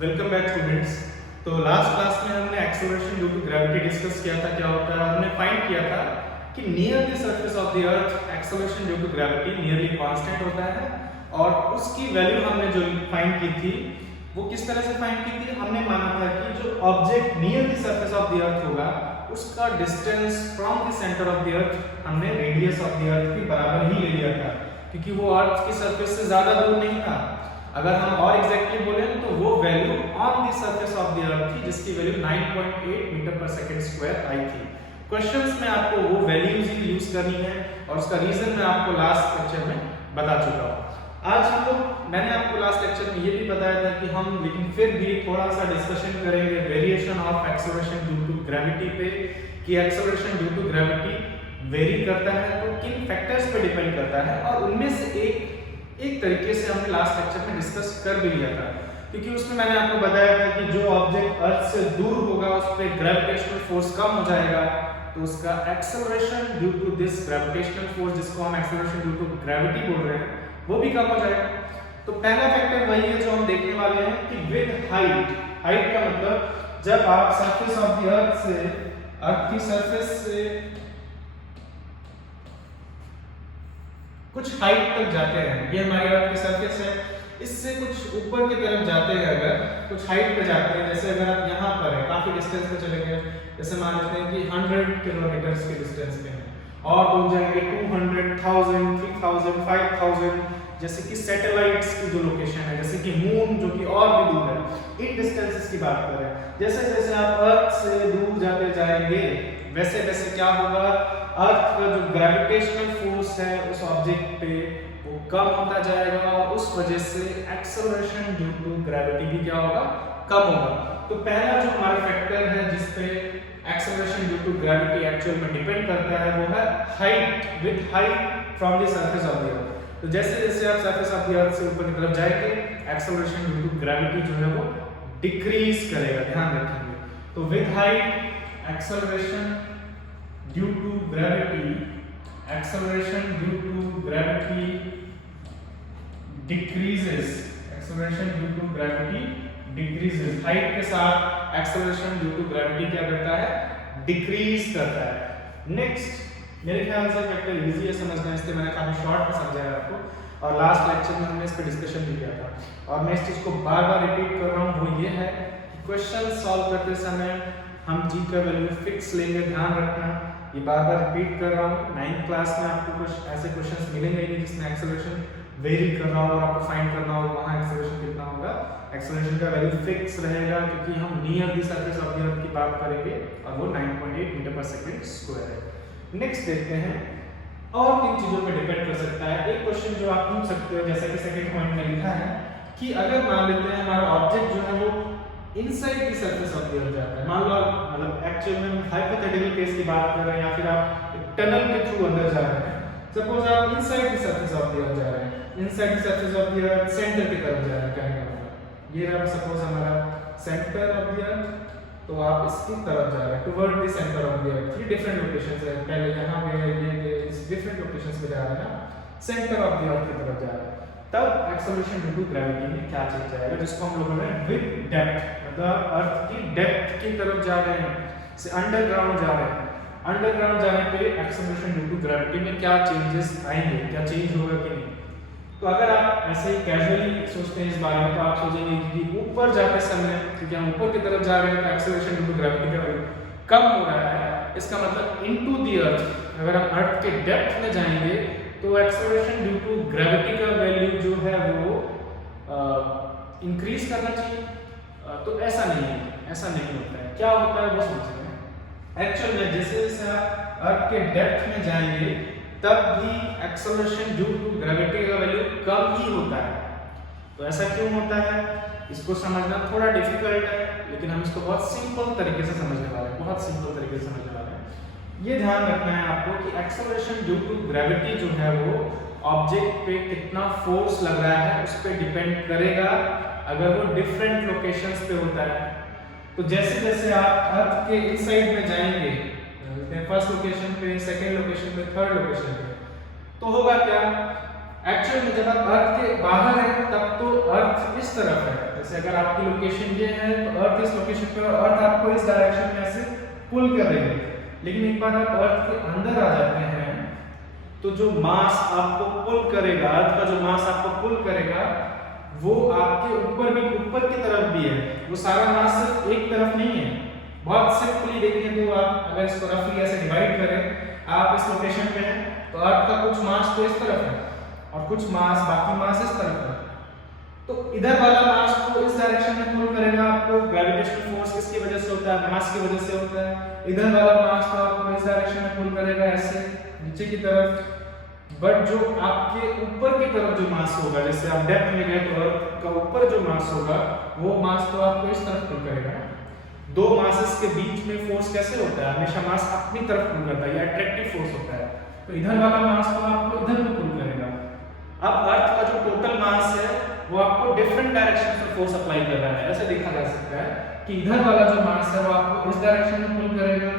Welcome back students. तो last class में हमने acceleration due to gravity discuss किया था। क्या होता है, हमने फाइंड किया था कि near the surface of the earth acceleration due to gravity nearly constant होता है। और उसकी वैल्यू हमने जो फाइंड की थी वो किस तरह से फाइंड की थी, हमने माना था कि जो object near the surface of the earth होगा उसका distance from the centre of the अर्थ हमने रेडियस ऑफ द अर्थ के बराबर ही ले लिया था, क्योंकि वो अर्थ की सरफेस से ज्यादा दूर नहीं था। अगर हम और एग्जैक्टली बोले तो वो value on the surface of the अर्थ थी, जिसकी वैल्यू 9.8 मीटर पर सेकंड स्क्वायर आई थी। क्वेश्चंस में आपको वो वैल्यूज ही यूज करनी है और उसका रीजन मैं आपको लास्ट लेक्चर में बता चुका हूं। आज हम लोग मैंने आपको लास्ट लेक्चर में ये भी बताया था कि हम लेकिन फिर भी थोड़ा सा डिस्कशन करेंगे variation of acceleration due to gravity पे, कि acceleration due to gravity vary करता है तो किन फैक्टर्स पे डिपेंड करता है, और उनमें से एक तरीके से हमने लास्ट लेक्चर में डिस्कस कर भी लिया था, क्योंकि उसमें मैंने आपको बताया था कि जो ऑब्जेक्ट अर्थ से दूर होगा उस पे ग्रेविटेशनल फोर्स कम हो जाएगा, तो उसका acceleration due to this gravitational force, जिसको हम एक्सेलरेशन ड्यू टू ग्रेविटी बोल रहे हैं, वो भी कम हो जाएगा। तो पहला फैक्टर वही है जो हम देखने वाले हैं कि विद हाइट का मतलब जब आप सरफेस ऑफ द अर्थ से अर्थ की सरफेस से कुछ हाइट तक जाते हैं, ये हमारी अर्थ की सरफेस है, इससे कुछ ऊपर की तरफ जाते हैं, अगर कुछ हाइट पे जाते हैं, जैसे अगर आप यहाँ पर है काफी डिस्टेंस पे चले गए, जैसे मान लेते हैं कि 100 किलोमीटर के डिस्टेंस पे हैं और दूर जाएंगे 200,000 3000 5000, जैसे कि सैटेलाइट्स की जो लोकेशन है, जैसे कि मून जो कि और भी दूर है, इन डिस्टेंसेस की बात कर रहे हैं। जैसे जैसे आप अर्थ से दूर जाते जाएंगे वैसे वैसे क्या होगा, अर्थ का जो ग्रेविटेशनल फोर्स है उस ऑब्जेक्ट पे वो कम होता जाएगा और उस वजह से एक्सेलरेशन ड्यू टू ग्रेविटी भी क्या होगा, कम होगा। तो पहला जो हमारा फैक्टर है जिस पे acceleration due to gravity actual में डिपेंड करता है वो है height, with height from the surface of the earth. तो जैसे जैसे आप सरफेस ऑफ द अर्थ से ऊपर की तरफ जाएंगे एक्सेलरेशन ड्यू टू ग्रेविटी जो है वो डिक्रीज करेगा, ध्यान रखेंगे। तो with height acceleration due to gravity, acceleration due to gravity decreases, acceleration due to gravity decreases. Height के साथ एक्सेलरेशन ड्यू टू ग्रेविटी क्या करता है, डिक्रीज करता है। नेक्स्ट मेरे ख्याल से फैक्टर इजी है समझना, इसलिए मैंने काफी शॉर्ट में समझाया आपको, और लास्ट लेक्चर में हमने इस पे डिस्कशन भी किया था, और मैं इस चीज को बार बार रिपीट कर रहा हूँ। वो ये है कि क्वेश्चन सॉल्व करते समय हम जी का वैल्यू फिक्स लेंगे, ध्यान रखना, ये बार बार रिपीट कर रहा हूँ। 9th क्लास में आपको कुछ ऐसे क्वेश्चंस मिलेंगे नहीं जिसमें एक्सेलरेशन वेरी कर रहा हो और आपको फाइंड करना हो वहाँ एक्सेलरेशन कितना होगा। एक्सेलरेशन का वैल्यू फिक्स रहेगा क्योंकि हम near the surface of the अर्थ की बात करेंगे और वो 9.8 मीटर पर सेकंड स्क्वायर है। नेक्स्ट देखते हैं, और किन चीजों पे डिपेंड कर सकता है। एक क्वेश्चन जो आप पूछ सकते हो, जैसा कि सेकंड पॉइंट में लिखा है कि अगर मान लेते हैं हमारा ऑब्जेक्ट जो है वो inside the surface of the अर्थ जाता है, मान लो मतलब एक्चुअल में हम हाइपोथेटिकल केस की बात कर रहे हैं, या फिर आप एक टनल के थ्रू अंदर जा रहे हैं। सपोज आप inside the surface of the अर्थ जा रहे हैं, inside the surface of the earth centre की तरफ जा रहे हैं, कहने का मतलब ये रहा सपोज हमारा सेंटर ऑफ द अर्थ, तो आप इसकी तरफ जा रहे हैं toward the centre of the अर्थ। ये डिफरेंट लोकेशंस है, पहले यहां पे ये इस डिफरेंट लोकेशंस पे जा रहे हैं, सेंटर ऑफ द अर्थ की तरफ जा रहे हैं। तब एक्सेलरेशन ड्यू टू ग्रेविटी में क्या चेंज आएगा, जिसको हम लोग बोल रहे हैं विद डेप्थ, मतलब अर्थ की डेप्थ की तरफ जा रहे हैं, से अंडरग्राउंड जा रहे हैं। अंडरग्राउंड जाने पे एक्सेलरेशन ड्यू टू ग्रेविटी में क्या चेंजेस आएंगे, क्या चेंज होगा कि नहीं। तो अगर आप ऐसे ही कैजुअली सोचते हैं इस बारे में तो आप सोचेंगे कि ऊपर जाते समय, क्योंकि हम ऊपर की तरफ जा रहे हैं तो एक्सेलरेशन ड्यू टू ग्रेविटी का वैल्यू कम हो रहा है, इसका मतलब इनटू द अर्थ, अगर हम अर्थ के डेप्थ में जाएंगे तो एक्सेलरेशन ड्यू टू ग्रेविटी का वैल्यू जो है वो इंक्रीज करना चाहिए। तो ऐसा नहीं है, ऐसा नहीं होता है। क्या होता है वो समझते हैं। एक्चुअल में जैसे जैसे आप अर्थ के डेप्थ में जाएंगे तब भी एक्सेलरेशन ड्यू टू ग्रेविटी का वैल्यू कम ही होता है। तो ऐसा क्यों होता है, इसको समझना थोड़ा डिफिकल्ट है, लेकिन हम इसको बहुत सिंपल तरीके से समझने वाले हैं, बहुत सिंपल तरीके से समझने वाले हैं। ये ध्यान रखना है आपको कि एक्सेलरेशन ड्यू टू ग्रेविटी जो है वो ऑब्जेक्ट पे कितना फोर्स लग रहा है उस पर डिपेंड करेगा, अगर वो डिफरेंट लोकेशंस पे होता है। तो जैसे जैसे आप अर्थ के इनसाइड में जाएंगे, फर्स्ट लोकेशन पे, सेकंड लोकेशन पे, थर्ड लोकेशन पे, तो होगा क्या, एक्चुअल में जब आप अर्थ के बाहर हैं तब तो अर्थ इस तरफ है, जैसे अगर आपकी लोकेशन ये है तो अर्थ इस लोकेशन पे और अर्थ आपको इस डायरेक्शन में ऐसे पुल कर रही है, लेकिन एक बार आप अर्थ के अंदर आ जाते हैं तो जो मास आपको पुल करेगा, अर्थ का जो मास आपको पुल करेगा वो आपके ऊपर भी, ऊपर की तरफ भी है। वो सारा मास सिर्फ एक तरफ नहीं है। बहुत सिंपली देखें तो आप अगर इसको रफली ऐसे डिवाइड करें, आप इस लोकेशन पे हैं तो अर्थ का कुछ मास तो इस तरफ है और कुछ मास, बाकी मास इस तरफ है। तो इधर वाला मास को इस डायरेक्शन में पुल करेगा आपको, ग्रेविटेशनल फोर्स किसकी वजह से होता है? मास की वजह से होता है। इधर वाला मास तो आपको इस डायरेक्शन में पुल करेगा ऐसे नीचे की तरफ। बट जो आपके ऊपर की तरफ जो मास होगा, जैसे आप डेप्थ में गए तो अर्थ का ऊपर जो मास होगा वो मास तो आपको इस तरफ पुल करेगा। दो मासेस के बीच में फोर्स कैसे होता है? हमेशा मास अपनी तरफ पुल करता है, ये अट्रैक्टिव फोर्स होता है। तो इधर वाला मास तो आपको इधर को पुल करेगा। अब अर्थ का जो टोटल मास है वो आपको डिफरेंट डायरेक्शन में फोर्स अप्लाई कर रहा है। ऐसे देखा जा सकता है कि इधर वाला जो मास है वो आपको इस डायरेक्शन में पुल करेगा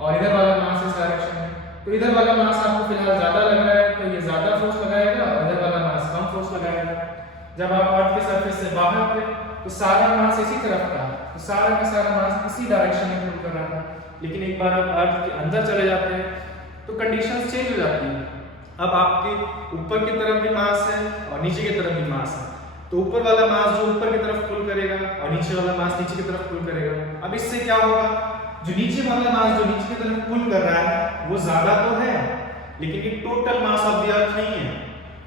और इधर वाला मास इस डायरेक्शन में। तो इधर वाला मास आपको फिलहाल ज्यादा लग रहा है तो ये ज्यादा फोर्स लगाएगा और इधर वाला मास कम फोर्स लगाएगा। जब आप अर्थ के सरफेस से बाहर थे तो सारा मास इसी तरफ था, तो सारा का सारा मास इसी डायरेक्शन में पुल कर रहा था। लेकिन एक बार आप अर्थ के अंदर चले जाते हैं तो कंडीशंस चेंज हो जाती हैं। अब आपके ऊपर की तरफ भी मास है और नीचे की तरफ भी मास है। तो ऊपर वाला मास जो ऊपर की तरफ पुल करेगा और नीचे वाला मास नीचे की तरफ पुल करेगा। अब इससे क्या होगा? जो नीचे वाला मास जो नीचे की तरफ पुल कर रहा है वो ज्यादा तो है, लेकिन ये टोटल मास ऑफ द अर्थ नहीं है,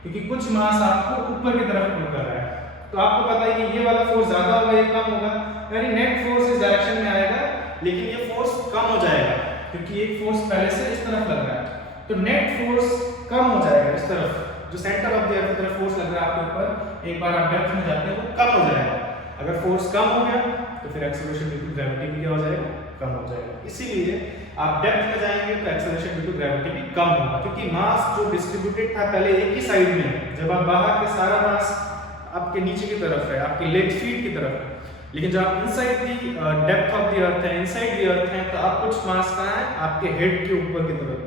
क्योंकि कुछ मास आपको ऊपर की तरफ पुल कर रहा है। तो आपको पता है कि ये वाला फोर्स ज्यादा होगा, ये कम होगा, यानी नेट फोर्स इस डायरेक्शन में आएगा, लेकिन ये फोर्स कम हो जाएगा क्योंकि एक फोर्स पहले से इस तरफ लग रहा है। तो नेट फोर्स कम हो जाएगा इस तरफ, जो सेंटर ऑफ द अर्थ की तरफ फोर्स लग रहा है आपके ऊपर, एक बार आप डेप्थ में जाते हैं वो कम हो जाएगा। अगर फोर्स कम हो गया तो फिर एक्सेलरेशन ड्यू टू ग्रेविटी भी क्या हो जाएगा? कम हो जाएगा। इसीलिए आप डेप्थ में जाएंगे तो एक्सेलरेशन ड्यू टू ग्रेविटी भी कम होगा, क्योंकि मास जो डिस्ट्रीब्यूटेड था पहले एक ही साइड में, जब आप बाहर के सारा मास आपके नीचे की तरफ है, आपके लेग फीट की तरफ है। लेकिन जब आप inside the depth of the अर्थ है, इनसाइड द अर्थ है, तो आप कुछ मास कहां है? आपके हेड के ऊपर की तरफ है।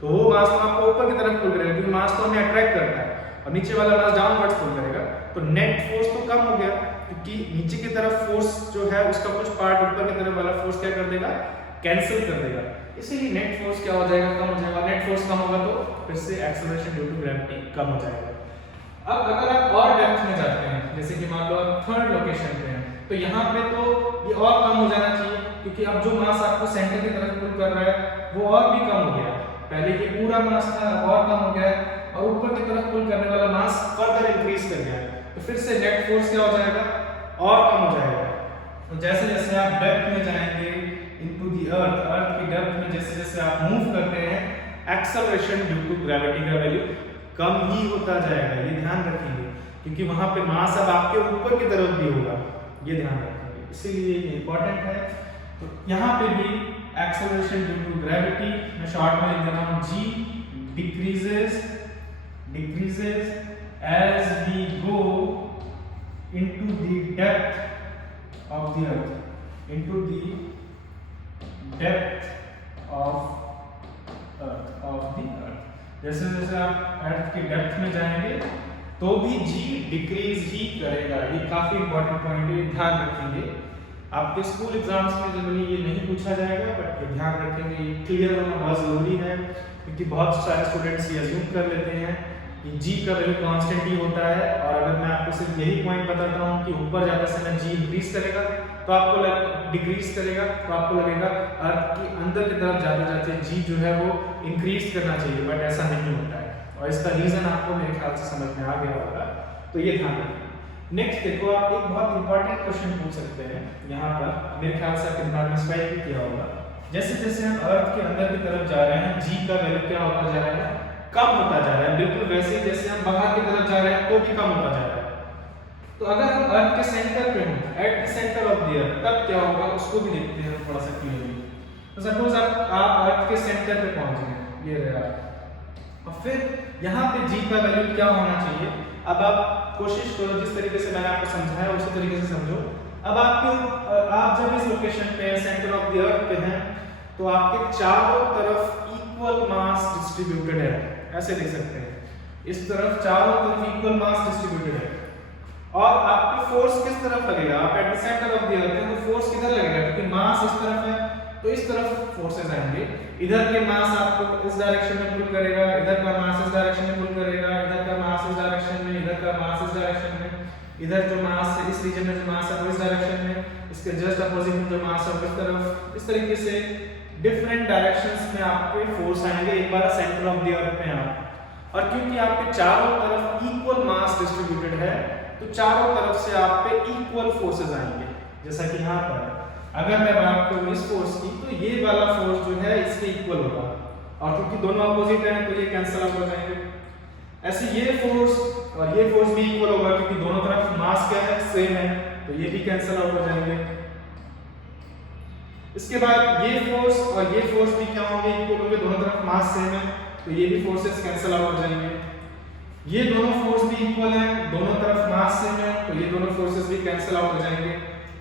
तो वो मास तो आपको ऊपर की तरफ पुल करेगा क्योंकि मास तो हमें अट्रैक्ट करता है, और नीचे वाला मास डाउनवर्ड्स पुल करेगा। तो नेट फोर्स तो कम हो गया क्योंकि नीचे की तरफ फोर्स जो है उसका कुछ पार्ट ऊपर की तरफ वाला फोर्स क्या कर देगा? कैंसिल कर देगा। इसीलिए नेट फोर्स क्या हो जाएगा? कम हो जाएगा। नेट फोर्स कम होगा तो फिर से एक्सेलरेशन ड्यू टू ग्रेविटी कम हो जाएगा। अब अगर आप और डेप्थ में जाते हैं, जैसे कि मान लो आप थर्ड लोकेशन पे हैं, तो यहाँ पे तो ये और कम हो जाना चाहिए, क्योंकि अब जो मास आपको सेंटर की तरफ पुल कर रहा है वो और भी कम हो गया। पहले ये पूरा मास था, और कम हो गया है, और ऊपर की तरफ पुल करने वाला मास फर्दर इंक्रीज कर गया है। तो फिर से नेट फोर्स क्या हो जाएगा? और कम हो जाएगा। तो जैसे जैसे आप डेप्थ में जाएंगे इनटू द अर्थ, अर्थ की डेप्थ में जैसे जैसे आप मूव करते हैं, एक्सेलरेशन ड्यू टू ग्रेविटी का वैल्यू कम ही होता जाएगा। ये ध्यान रखेंगे, क्योंकि वहां पे मास अब आपके ऊपर की तरफ भी होगा, ये ध्यान रखेंगे, इसीलिए ये इंपॉर्टेंट है। तो यहाँ पे भी एक्सेलरेशन ड्यू टू ग्रेविटी मैं शॉर्ट में लिख दे रहा हूँ, g decreases as we go into the depth of the earth, into the depth of the earth। जैसे जैसे आप अर्थ के डेप्थ में जाएंगे तो भी g डिक्रीज ही करेगा। ये काफी इंपॉर्टेंट पॉइंट है, ध्यान रखेंगे। आपके स्कूल एग्जाम्स में जनरली ये नहीं पूछा जाएगा, बट ध्यान रखेंगे, ये क्लियर होना बहुत जरूरी है, क्योंकि बहुत सारे स्टूडेंट्स ये अज्यूम कर लेते हैं कि g का वैल्यू कांस्टेंट ही होता है। और अगर मैं आपको सिर्फ यही पॉइंट बताता हूँ कि ऊपर जाते समय g इंक्रीज करेगा तो आपको डिक्रीज करेगा, तो आपको लगेगा अर्थ की अंदर की तरफ जाते जाते g जो है वो इंक्रीज करना चाहिए, बट ऐसा नहीं होता है। और इसका रीजन आपको मेरे ख्याल से समझ में आ गया होगा, तो ये ध्यान रखें। नेक्स्ट देखो, आप एक बहुत इंपॉर्टेंट क्वेश्चन पूछ सकते हैं यहाँ पर, मेरे ख्याल से आपके दिमाग में स्ट्राइक भी किया होगा। जैसे जैसे हम अर्थ के अंदर की तरफ जा रहे हैं, g का वैल्यू क्या होता जा रहा है? कम होता जा रहा है। बिल्कुल वैसे ही जैसे हम बाहर की तरफ जा रहे हैं तो भी कम होता जा रहा है। तो अगर हम अर्थ के सेंटर पे हैं, eight the centre of the अर्थ, तब क्या होगा उसको भी देखते हैं थोड़ा सा क्लियरली। तो सपोज आप अर्थ के सेंटर पे पहुंच गए, ये रहा, और फिर यहाँ पे g का वैल्यू क्या होना चाहिए? अब आप कोशिश करो जिस तरीके से मैंने आपको समझाया उसी तरीके से समझो। अब आप जब इस लोकेशन पे सेंटर ऑफ द अर्थ पे हैं तो आपके चारों तरफ इक्वल मास डिस्ट्रीब्यूटेड है, ऐसे देख सकते हैं। इस तरफ चारों तरफ इक्वल मास डिस्ट्रीब्यूटेड है, और आपके फोर्स किस तरफ लगेगा, आप at the centre of the अर्थ है तो फोर्स किधर लगेगा, क्योंकि मास इस तरफ है तो इस तरफ फोर्सेस आएंगे। इधर के मास आपको इस डायरेक्शन में पुल करेगा, इधर का मास इस डायरेक्शन में पुल करेगा, इधर का मास इस डायरेक्शन में, इधर का मास इस डायरेक्शन में, इधर जो मास है इस रीजन में जो मास है वो इस डायरेक्शन में, इसके जस्ट अपोजिट में जो मास है वो इस तरफ। इस तरीके से डिफरेंट डायरेक्शंस में आपके फोर्स आएंगे एक बार सेंटर ऑफ द अर्थ में आप। और क्योंकि आपके चारों तरफ इक्वल मास डिस्ट्रीब्यूटेड है तो चारों तरफ से आप पे इक्वल फोर्सेस आएंगे। जैसा कि यहाँ पर अगर मैं बात करूँ इस फोर्स की तो ये वाला फोर्स जो है इसके इक्वल होगा, और क्योंकि दोनों अपोजिट हैं तो ये कैंसिल आउट हो जाएंगे। ऐसे ये फोर्स और ये फोर्स भी इक्वल होगा क्योंकि दोनों तरफ मास क्या है, सेम है, तो ये भी कैंसिल आउट हो जाएंगे। इसके बाद ये फोर्स और ये फोर्स भी क्या होंगे, इक्वल होंगे, दोनों तरफ मास सेम है तो ये भी फोर्सेस कैंसिल आउट हो जाएंगे। ये दोनों फोर्स भी इक्वल हैं, दोनों तरफ मास सेम है तो ये दोनों फोर्सेस भी कैंसिल आउट हो जाएंगे।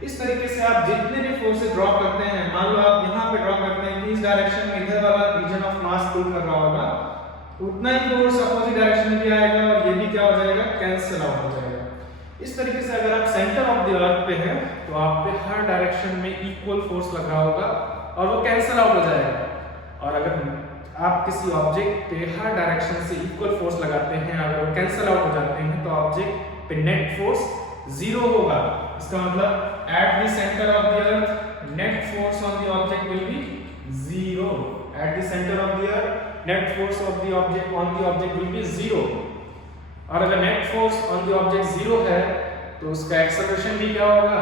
इस तरीके से आप जितने भी फोर्सेस ड्रॉ करते हैं, मान लो आप यहाँ पे ड्रॉ करते हैं कि इस डायरेक्शन में इधर वाला रीजन ऑफ मास पुल कर रहा होगा, उतना ही फोर्स अपोजिट डायरेक्शन में भी आएगा और ये भी क्या हो जाएगा, कैंसिल आउट हो जाएगा। इस तरीके से अगर आप सेंटर ऑफ द अर्थ पे हैं तो आप पे हर डायरेक्शन में इक्वल फोर्स लग रहा होगा और वो कैंसिल आउट हो जाएगा। और अगर आप किसी ऑब्जेक्ट पे हर डायरेक्शन से इक्वल फोर्स लगाते हैं, अगर वो कैंसिल आउट हो जाते हैं तो ऑब्जेक्ट पे नेट फोर्स जीरो होगा। इसका मतलब at the center of the earth net force on the object will be zero. At the center of the earth net force of the object on the object will be zero. और अगर net force on the object zero है तो उसका acceleration भी क्या होगा,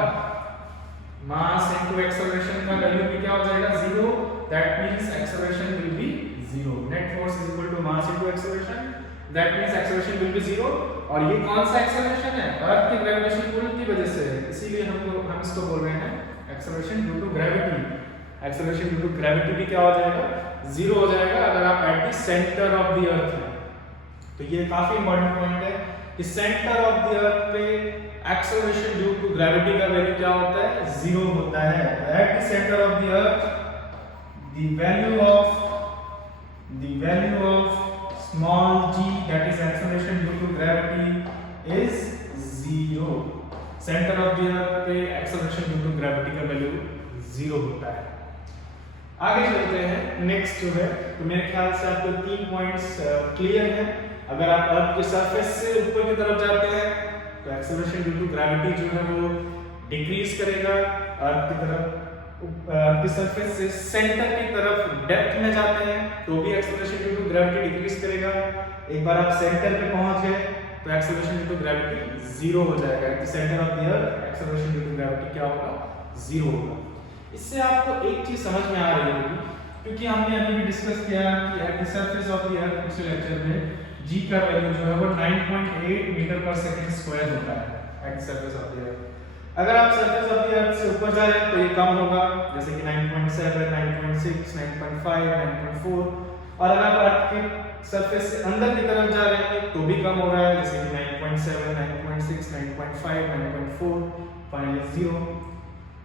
mass into acceleration का value भी क्या हो जाएगा, zero. That means acceleration will be zero. Net force is equal to mass into acceleration. That means acceleration will be zero. और ये कौन सा एक्सेलरेशन है, अर्थ के ग्रेविटेशनल पुल की वजह से, इसीलिए हम इसको बोल रहे हैं acceleration due to gravity. Acceleration due to gravity भी क्या हो जाएगा, जीरो हो जाएगा अगर आप at the centre of the earth हैं। तो ये काफी इंपॉर्टेंट पॉइंट है कि सेंटर ऑफ द अर्थ पे एक्सेलरेशन ड्यू टू ग्रेविटी का वैल्यू क्या होता है, जीरो होता है। Eight the centre of the earth the value of small g, that is acceleration due to gravity, is zero. Center of the earth पे acceleration due to gravity का value zero होता है। आगे चलते हैं, नेक्स्ट जो है, तो मेरे ख्याल से आपको 3 पॉइंट्स क्लियर हैं। अगर आप अर्थ के सरफेस से ऊपर की तरफ जाते हैं तो एक्सेलरेशन ड्यू टू ग्रेविटी जो है वो डिक्रीज करेगा। अर्थ की तरफ की सरफेस से सेंटर की तरफ डेप्थ में जाते हैं तो भी acceleration due to gravity decrease करेगा। एक बार आप सेंटर पे पहुंच गए तो acceleration due to gravity zero हो जाएगा। At the centre of the earth acceleration due to gravity क्या होगा, जीरो होगा। इससे आपको एक चीज समझ में आ रही होगी, क्योंकि हमने अभी भी डिस्कस किया कि at the surface of the अर्थ पिछले लेक्चर में g का वैल्यू जो है वो 9.8 मीटर पर सेकंड स्क्वायर होता है at the surface of the अर्थ। अगर आप सरफेस ऑफ द अर्थ से ऊपर जा रहे हैं तो ये कम होगा, जैसे कि 9.7, 9.6, 9.5, 9.4। और अगर आप अर्थ के सरफेस से अंदर की तरफ जा रहे हैं तो भी कम हो रहा है, जैसे कि 9.7, 9.6, 9.5, 9.4, फाइनली 0।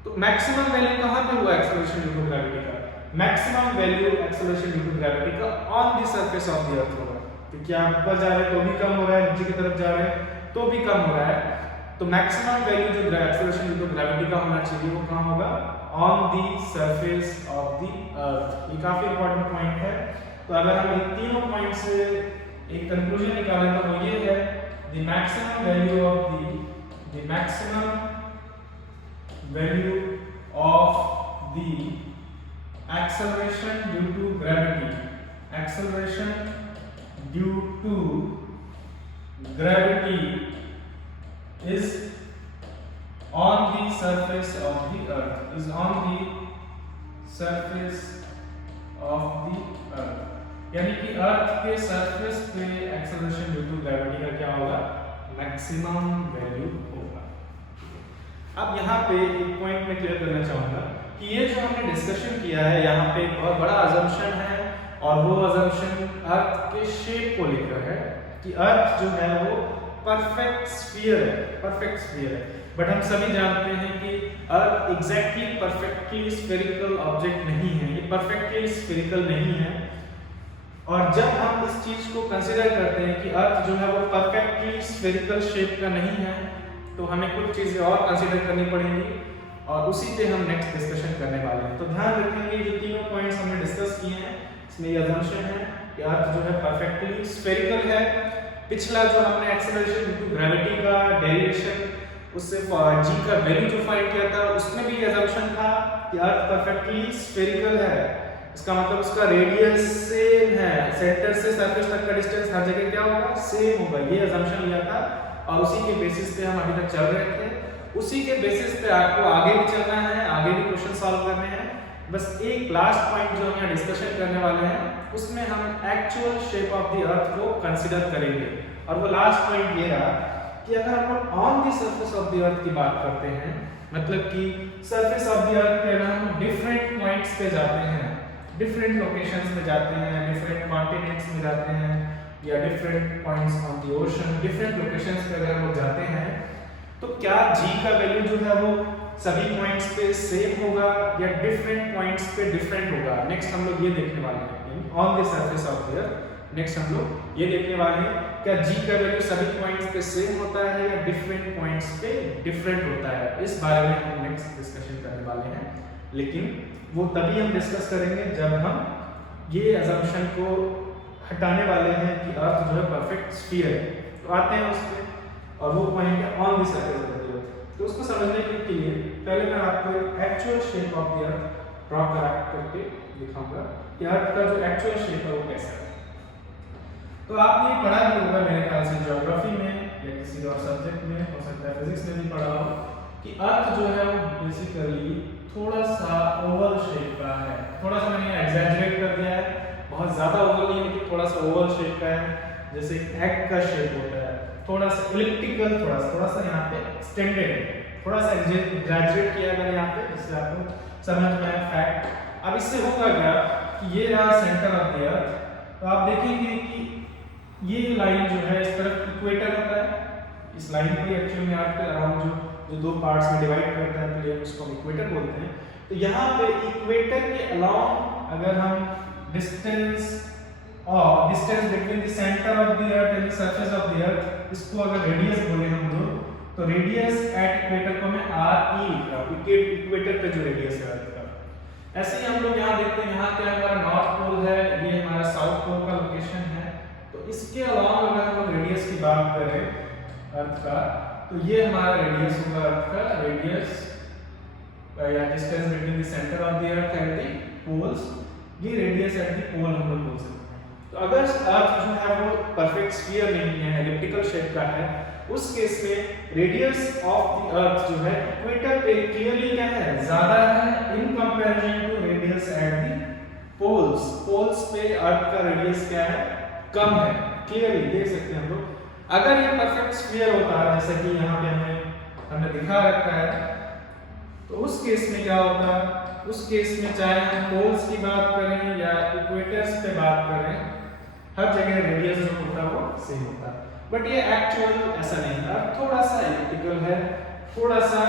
तो मैक्सिमम वैल्यू कहां पे हुआ एक्सेलरेशन ड्यू टू ग्रेविटी का, maximum value acceleration due to gravity का on the surface of the earth होगा। क्योंकि आप ऊपर जा रहे हैं तो भी कम हो रहा है, नीचे की तरफ जा रहे हैं तो भी कम हो रहा है। तो मैक्सिमम वैल्यू जो एक्सेलरेशन ड्यू टू ग्रेविटी का होना चाहिए वो कहां होगा, on the surface of the अर्थ। ये काफी इंपॉर्टेंट पॉइंट है। तो अगर हम इन तीनों पॉइंट से एक कंक्लूजन निकालें तो वो ये है, the maximum value of the acceleration due to gravity is on the surface of the earth, यानी कि अर्थ के सरफेस पे एक्सेलरेशन ड्यू टू ग्रेविटी का क्या होगा, मैक्सिमम वैल्यू होगा। अब यहाँ पे एक पॉइंट मैं क्लियर करना चाहूंगा कि ये जो हमने डिस्कशन किया है यहाँ पे एक बहुत बड़ा अजम्पशन है, और वो अजम्पशन अर्थ के शेप को लेकर है कि अर्थ जो है वो परफेक्ट स्फीयर है। बट हम सभी जानते हैं कि अर्थ एग्जैक्टली परफेक्टली स्फेरिकल ऑब्जेक्ट नहीं है, ये परफेक्टली स्फेरिकल नहीं है। और जब हम इस चीज को कंसीडर करते हैं कि अर्थ जो है वो परफेक्टली स्फेरिकल शेप का नहीं है, तो हमें कुछ चीज़ें और कंसीडर करनी पड़ेंगी और उसी पे हम नेक्स्ट डिस्कशन करने वाले हैं। तो ध्यान रखेंगे जो तीनों पॉइंट्स हमने डिस्कस किए हैं, इसमें ये अजम्पशन है कि अर्थ जो है परफेक्टली स्फेरिकल है। पिछला जो हमने एक्सेलरेशन ड्यू टू ग्रेविटी का डेरिवेशन उससे g का वैल्यू जो फाइंड किया था उसमें भी ये अजम्पशन था कि अर्थ परफेक्टली स्फेरिकल है। इसका मतलब उसका रेडियस सेम है, सेंटर से सरफेस तक का डिस्टेंस हर जगह क्या होगा, सेम होगा। ये अजम्पशन लिया था और उसी के बेसिस पे हम अभी तक चल रहे थे। उसी के बेसिस पे आपको आगे भी चलना है, आगे भी क्वेश्चन सॉल्व करने हैं। बस एक लास्ट पॉइंट जो हम यहाँ डिस्कशन करने वाले हैं उसमें हम एक्चुअल शेप ऑफ द अर्थ को कंसीडर करेंगे। और वो लास्ट पॉइंट ये रहा कि अगर हम लोग on the surface of the अर्थ की बात करते हैं, मतलब कि सरफेस ऑफ द अर्थ पे अगर हम डिफरेंट पॉइंट्स पे जाते हैं, डिफरेंट लोकेशंस में जाते हैं, डिफरेंट कॉन्टिनेंट्स में जाते हैं या different points on the ocean, different locations पे अगर हम लोग जाते हैं तो क्या g का वैल्यू जो है वो सभी पॉइंट्स पे सेम होगा या डिफरेंट पॉइंट्स पे डिफरेंट होगा। नेक्स्ट हम लोग ये देखने वाले हैं on the surface of the earth. Next हम लोग ये देखने वाले हैं क्या g का वैल्यू सभी पॉइंट्स पे सेम होता है या डिफरेंट पॉइंट्स पे डिफरेंट होता है। इस बारे में हम नेक्स्ट डिस्कशन करने वाले हैं, लेकिन वो तभी हम डिस्कस करेंगे जब हम ये अजम्पशन को हटाने वाले हैं कि अर्थ जो है परफेक्ट स्फीयर है। तो आते हैं उस पे और वो पॉइंट है on the surface of the earth. तो उसको समझने के लिए पहले मैं आपको एक actual shape of the earth draw करके दिखाऊंगा कि अर्थ का जो एक्चुअल शेप है वो कैसा है। तो आपने पढ़ा भी होगा मेरे ख्याल से ज्योग्राफी में या किसी और सब्जेक्ट में, हो सकता है फिजिक्स में भी पढ़ा हो, कि अर्थ जो है वो बेसिकली थोड़ा सा ओवल शेप का है। थोड़ा सा मैंने एग्जैजरेट कर दिया है, बहुत ज़्यादा ओवल नहीं लेकिन थोड़ा सा ओवल शेप का है, जैसे एग का शेप होता है। थोड़ा सा इलिप्टिकल, थोड़ा सा यहाँ पे एक्सटेंडेड है, थोड़ा सा एग्जैजरेट किया गया यहाँ पे, इससे आपको समझ में आया फैक्ट। अब इससे होगा क्या कि ये रहा सेंटर ऑफ द अर्थ। तो आप देखेंगे कि ये लाइन जो है इस तरफ इक्वेटर होता है, इस लाइन को एक्चुअली में अर्थ के अराउंड जो दो पार्ट्स में डिवाइड करता है तो उसको हम इक्वेटर बोलते हैं। तो यहाँ पे इक्वेटर के अलाउंग अगर हम distance between the centre of the earth and the surface of the अर्थ, इसको अगर रेडियस बोले हम लोग, तो रेडियस एट इक्वेटर को मैं RE लिख रहा हूँ, इक्वेटर पे जो रेडियस है अर्थ का। ऐसे ही हम लोग यहाँ देखते हैं, यहाँ क्या हमारा नॉर्थ पोल है, ये हमारा साउथ पोल का लोकेशन है। तो इसके अलावा अगर हम रेडियस की बात करें अर्थ का, तो ये हमारा रेडियस होगा अर्थ का, रेडियस या distance between the centre of the earth and the poles, ये रेडियस एट द पोल हम लोग बोल सकते हैं। तो अगर अर्थ जो है वो परफेक्ट स्फीयर नहीं है, एलिप्टिकल शेप का है, उस केस में रेडियस ऑफ द अर्थ जो है इक्वेटर पे क्लियरली क्या है, ज्यादा है in comparison to radius at the poles. Poles पे अर्थ का रेडियस क्या है, कम है, क्लियरली देख सकते हैं हम लोग। अगर ये परफेक्ट स्फीयर होता है जैसे कि यहाँ पे हमने दिखा रखा है, तो उस केस में क्या होता, उस केस में चाहे हम पोल्स की बात करें या इक्वेटर्स पे बात करें, हर जगह रेडियस जो होता है वो सेम होता है। बट ये एक्चुअल ऐसा नहीं है, थोड़ा सा इलिप्टिकल है, थोड़ा सा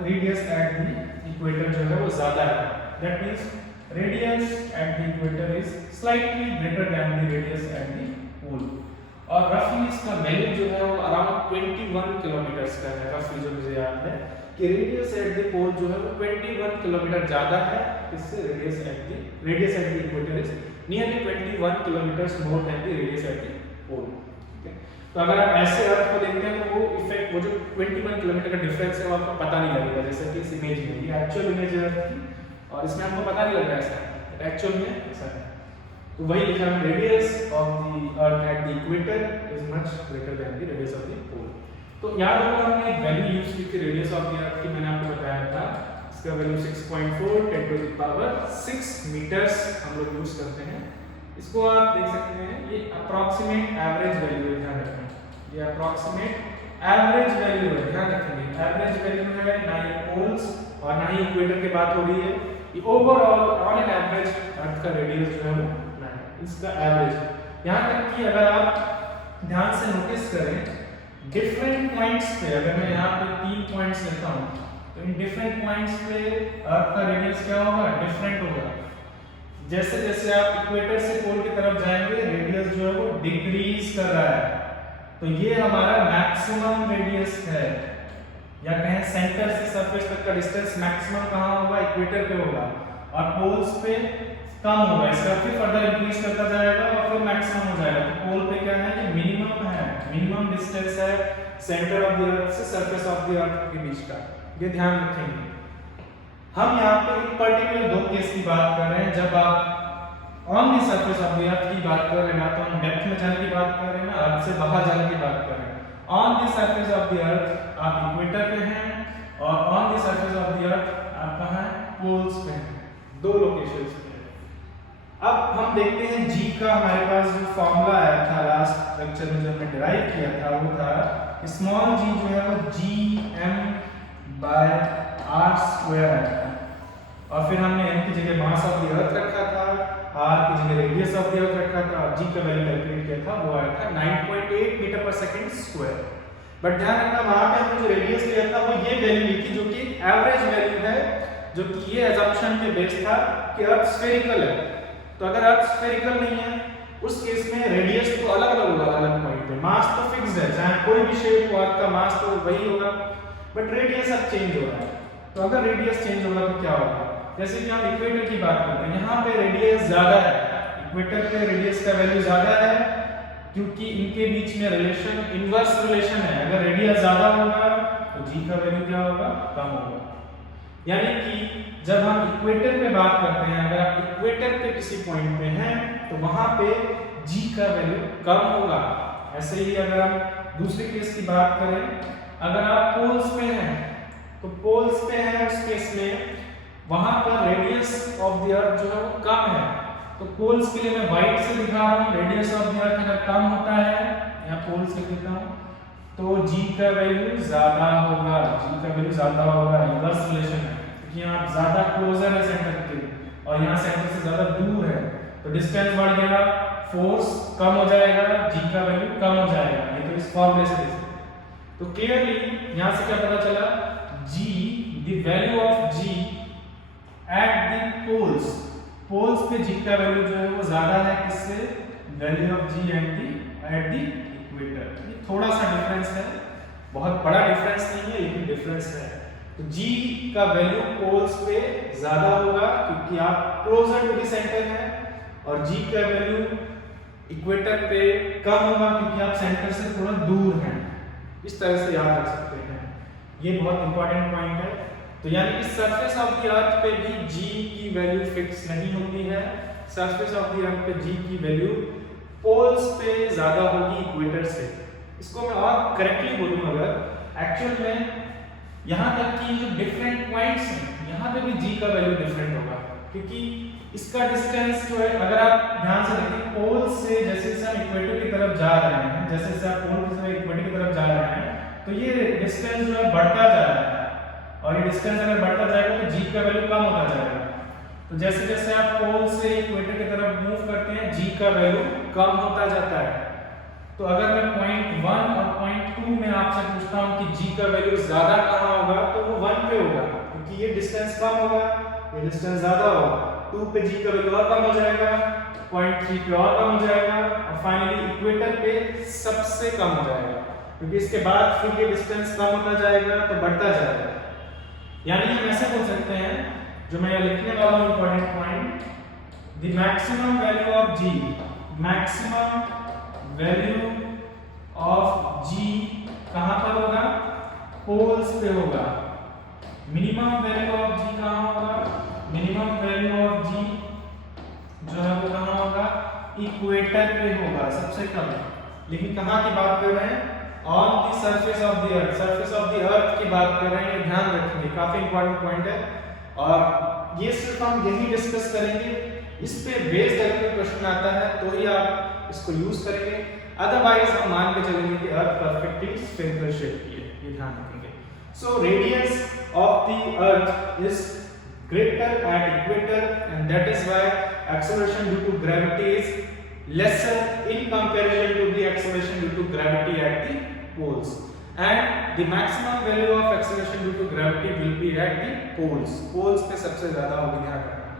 रेडियस एट द इक्वेटर जो है वो ज्यादा है। That means radius at the equator is slightly greater than the radius at the पोल। और रफली इसका वैल्यू जो है वो अराउंड 21 किलोमीटर का है। रफली जो मुझे याद है कि रेडियस एट द पोल जो है वो 21 किलोमीटर ज्यादा है, इससे radius at the equator is nearly 21 kilometre more than the radius at the pole. तो अगर आप ऐसे अर्थ को देखते हैं तो वो इफेक्ट, वो जो 21 किलोमीटर का डिफरेंस है वो आपको पता नहीं लगेगा, जैसे कि इस इमेज में ये एक्चुअल इमेज है अर्थ की और इसमें आपको पता नहीं लग रहा है ऐसा, एक्चुअल में ऐसा है। तो वही लिखा है, radius of the earth at the equator is much greater than the radius of the pole. तो याद होगा हमने एक वैल्यू यूज की थी रेडियस ऑफ द अर्थ की, मैंने आपको बताया था, इसका value 6.4 10 to the power 6 metres हम लोग यूज करते हैं। इसको आप देख सकते हैं, ये अप्रॉक्सीमेट एवरेज वैल्यू है, ध्यान रखें, ये अप्रॉक्सीमेट एवरेज वैल्यू है, ध्यान रखेंगे। एवरेज वैल्यू है, ना ये पोल्स और ना ही इक्वेटर की बात हो रही है, ये ओवरऑल ऑन एन एवरेज अर्थ का रेडियस जो है वो ना है, इसका एवरेज। यहाँ तक कि अगर आप ध्यान से नोटिस करें डिफरेंट पॉइंट्स पे, अगर मैं यहाँ पे 3 पॉइंट्स लेता हूँ तो इन डिफरेंट पॉइंट्स पे अर्थ का रेडियस क्या होगा, डिफरेंट होगा। जैसे जैसे आप इक्वेटर से पोल की तरफ जाएंगे रेडियस जो है वो डिक्रीज कर रहा है, तो ये हमारा मैक्सिमम रेडियस है। या कहें सेंटर से सरफेस तक का डिस्टेंस मैक्सिमम कहाँ होगा, इक्वेटर पे होगा, और पोल्स पे कम होगा। इसका फिर फर्दर इंक्रीज करता जाएगा और फिर मैक्सिमम हो जाएगा। तो पोल पे क्या है कि मिनिमम है, मिनिमम डिस्टेंस है सेंटर ऑफ द अर्थ से सरफेस ऑफ द अर्थ के बीच का, ये ध्यान रखेंगे। हम यहाँ पे एक पर्टिकुलर दो केस की बात कर रहे हैं, जब आप on the surface of the अर्थ की बात कर रहे हैं, ना तो हम डेप्थ में जाने की बात कर रहे हैं, ना अर्थ से बाहर जाने की बात कर रहे हैं। On the surface of the अर्थ आप इक्वेटर पे हैं, और on the surface of the अर्थ आप कहाँ हैं, पोल्स पे हैं, दो लोकेशंस पे। अब हम देखते हैं जी का हमारे पास जो फॉर्मूला आया था लास्ट लेक्चर में, जो हमने डिराइव किया था, वो था स्मॉल जी जो है वो gm/r² आया था, और फिर हमने m की जगह मास ऑफ द अर्थ रखा था, r की जगह रेडियस ऑफ द अर्थ रखा था, और g का वैल्यू कैलकुलेट किया था, वो आया था 9.8 मीटर पर सेकंड स्क्वायर। बट ध्यान रखना वहां पे हमने जो रेडियस लिया था वो ये वैल्यू ली थी, जो कि एवरेज वैल्यू है, जो कि ये अजम्पशन पे बेस्ड था कि अर्थ स्फेरिकल है। तो अगर अर्थ स्फेरिकल नहीं है उस केस में रेडियस तो अलग अलग होगा, अलग पॉइंट पे मास तो फिक्स्ड है, चाहे कोई भी शेप हो अर्थ का मास तो वही होगा, बट रेडियस अब चेंज हो रहा है। तो अगर रेडियस चेंज होगा तो क्या होगा, जैसे कि हम इक्वेटर की बात करते हैं, यहाँ पे रेडियस ज्यादा है, इक्वेटर पे रेडियस का वैल्यू ज्यादा है, क्योंकि इनके बीच में रिलेशन इनवर्स रिलेशन है। अगर रेडियस ज्यादा होगा तो जी का वैल्यू क्या होगा, कम होगा। यानी कि जब हम इक्वेटर पे बात करते हैं, अगर आप इक्वेटर पे किसी पॉइंट पे हैं तो वहां पे जी का वैल्यू कम होगा। ऐसे ही अगर हम दूसरे केस की बात करें, अगर आप पोल्स पे हैं तो पोल्स पे हैं उस केस में वहां पर रेडियस ऑफ द अर्थ जो है वो कम है। तो पोल्स के लिए मैं व्हाइट से दिखा रहा हूं, रेडियस ऑफ द अर्थ अगर कम होता है, यहाँ पोल्स लिख देता हूं, तो जी का वैल्यू ज्यादा होगा, जी का वैल्यू ज्यादा होगा, इनवर्स रिलेशन है, क्योंकि यहाँ ज्यादा क्लोजर है सेंटर के और यहाँ सेंटर से ज्यादा दूर है, तो डिस्टेंस बढ़ गया, फोर्स कम हो जाएगा, जी का वैल्यू कम हो जाएगा। ये तो इस फॉर्मूले से देख सकते हैं। तो क्लियरली यहाँ से क्या पता चला, जी the value of g at the poles, poles पे जी का वैल्यू जो है वो ज्यादा है, किससे, value of g at the equator. ये थोड़ा सा डिफरेंस है, बहुत बड़ा डिफरेंस नहीं है लेकिन डिफरेंस है। तो जी का वैल्यू पोल्स पे ज्यादा होगा क्योंकि आप क्लोजर टू द सेंटर हैं, और जी का वैल्यू इक्वेटर पे कम होगा क्योंकि आप सेंटर से थोड़ा दूर हैं। इस तरह से याद रख सकते हैं, ये बहुत इंपॉर्टेंट पॉइंट है। तो यानी कि सरफेस ऑफ द अर्थ पे भी जी की वैल्यू फिक्स नहीं होती है, सरफेस ऑफ द अर्थ पे जी की वैल्यू पोल्स पे ज्यादा होगी इक्वेटर से। इसको मैं और करेक्टली बोलूं, अगर एक्चुअल में यहाँ तक कि जो डिफरेंट पॉइंट्स हैं यहाँ पे भी जी का वैल्यू डिफरेंट होगा, क्योंकि इसका डिस्टेंस जो है, अगर आप ध्यान से देखें, पोल से जैसे जैसे हम इक्वेटर की तरफ जा रहे हैं, जैसे जैसे आप पोल से इक्वेटर की तरफ जा रहे हैं, तो ये डिस्टेंस जो है बढ़ता जा रहा है, और ये डिस्टेंस अगर बढ़ता जाएगा तो जी का वैल्यू कम होता जाएगा। तो जैसे जैसे आप पोल से इक्वेटर की तरफ मूव करते हैं, जी का वैल्यू कम होता जाता है। तो अगर मैं पॉइंट 1 और पॉइंट 2 में आपसे पूछता हूं कि जी का वैल्यू ज्यादा कहां होगा, तो वो 1 पे होगा, क्योंकि ये डिस्टेंस कम होगा, ये डिस्टेंस ज्यादा होगा। 2 पे जी का वैल्यू और कम हो जाएगा, पॉइंट 3 पे और कम हो जाएगा, और फाइनली इक्वेटर पे सबसे कम हो जाएगा, क्योंकि इसके बाद फिर ये डिस्टेंस कम होता जाएगा तो बढ़ता जाएगा। यानी हम ऐसे बोल सकते हैं, जो मैं लिखने वाला हूं important point, the maximum value of g, maximum value of g कहां पर होगा, पोल्स पे होगा। मिनिमम वैल्यू ऑफ जी कहां होगा, मिनिमम वैल्यू ऑफ जी जो है वो कहां होगा, इक्वेटर पे होगा, सबसे कम। लेकिन कहां की बात कर रहे हैं, on the surface of the earth, surface of the अर्थ की बात कर रहे हैं, ये ध्यान रखेंगे, काफी इंपॉर्टेंट पॉइंट है, और ये सिर्फ हम यही डिस्कस करेंगे, इस पे बेस्ड अगर कोई क्वेश्चन आता है तो ही आप इसको यूज करेंगे, अदरवाइज हम मान के चलेंगे कि अर्थ परफेक्टली स्फेरिकल शेप की है, ये ध्यान रखेंगे। So radius of the earth is greater at equator, and that is why acceleration due to gravity is lesser in comparison to the acceleration due to gravity at the poles, and the maximum value of acceleration due to gravity will be at the poles, poles पे सबसे ज्यादा होगी, ध्यान रखना।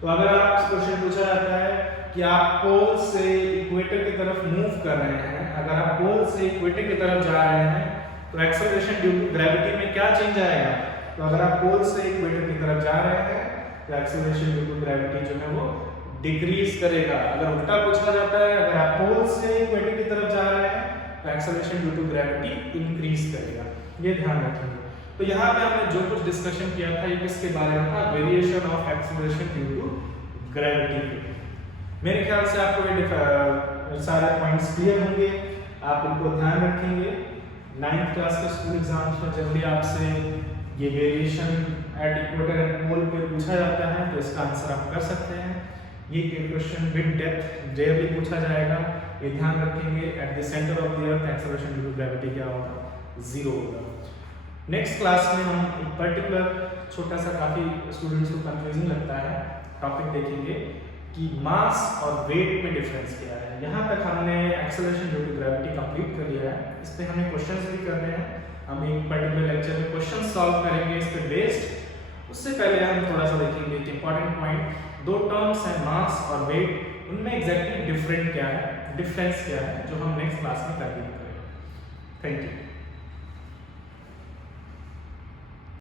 तो अगर आपसे question पूछा जाता है कि आप पोल से इक्वेटर की तरफ मूव कर रहे हैं, अगर आप पोल से इक्वेटर की तरफ जा रहे हैं तो एक्सेलरेशन ड्यू टू ग्रेविटी में क्या चेंज आएगा? तो अगर आप पोल से इक्वेटर की तरफ जा रहे हैं तो एक्सेलरेशन ड्यू टू ग्रेविटी जो है वो डिक्रीज करेगा। अगर उल्टा पूछा जाता है, अगर आप पोल से इक्वेटर की तरफ जा रहे हैं तो acceleration due to gravity increase करेगा। ये ध्यान रखेंगे। तो यहाँ पे हमने जो कुछ डिस्कशन किया था ये किसके बारे में था? Variation of acceleration due to gravity. मेरे ख्याल से आपको ये सारे पॉइंट्स क्लियर होंगे, आप उनको ध्यान रखेंगे। 9th क्लास के स्कूल एग्जाम्स में जब भी आपसे ये variation eight equator and pole पे पूछा जाता है तो इसका आंसर आप कर सकते हैं। ये क्वेश्चन विद डेप्थ रेयरली पूछा जाएगा, ये ध्यान रखेंगे। At the centre of the earth acceleration due to gravity क्या होगा? 0 होगा। नेक्स्ट क्लास में हम एक पर्टिकुलर छोटा सा, काफी स्टूडेंट्स को कंफ्यूजिंग लगता है, टॉपिक देखेंगे कि मास और वेट में डिफरेंस क्या है। यहाँ तक हमने acceleration due to gravity complete कर लिया है। इस पे हमें क्वेश्चंस भी करने हैं, हम एक पर्टिकुलर लेक्चर में क्वेश्चन सॉल्व करेंगे इस पे बेस्ड। उससे पहले हम थोड़ा सा देखेंगे कि इंपॉर्टेंट पॉइंट, दो टर्म्स हैं मास और वेट, उनमें एग्जैक्टली डिफरेंस क्या है, जो हम नेक्स्ट क्लास में कंटिन्यू करेंगे। Thank you.